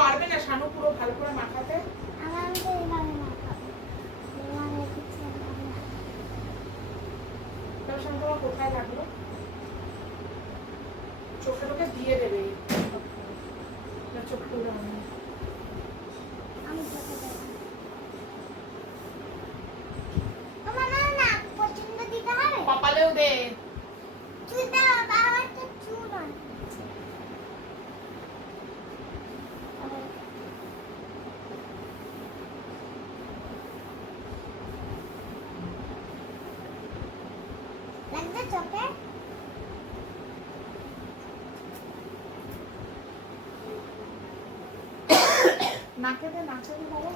পারবে না শানু পুরো ভালো করে মাখাতে। আমার তো এভাবে মাখাবো। এভাবে কিছু না। তাহলে শানু তোমার কোথায় লাগলো? চোখে টোকে দিয়ে দেবে। না চোখ খুলে হবে। আমি চোখে দেবো। আমার না পছন্দ দিতে হবে। কপালেও দে। চুল দাও, বাবার তো চুল অনেক। লাগবে চোখে? নাকে দে, নাকে দে বাবা।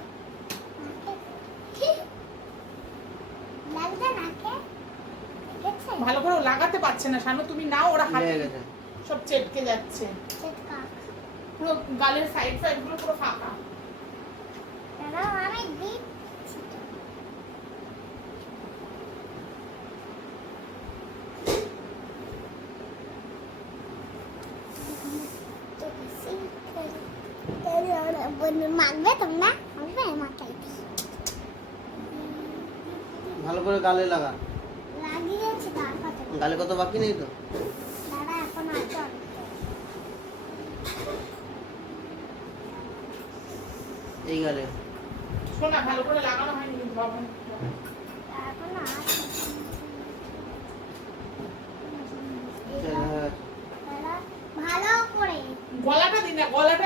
লাগবে নাকে? দেখছে? ভালো করে লাগাতে পারছে না শানু, তুমি নাও, ওরা হাতে লেগে গেছে। সব চেটকে যাচ্ছে। চেটকা। পুরো গালের সাইড সাইড গুলো পুরো ফাঁকা। দাঁড়াও, আমি দিচ্ছি তো। তো বেশি করে। মাখবে তোমরা? মাখবে? মাখাই দিই। ভালো করে গালে লাগা। লাগিয়েছি তো, আর কত? গালে কত বাকি নেই তো। দাঁড়া, এখন আছে অনেকটা। এই গালে শোনা ভালো করে লাগানো হয়নি কিন্তু বাবা। এখন আছে। হ্যাঁ, দাঁড়া, ভালো করে। গলাটা দিন না, গলাটা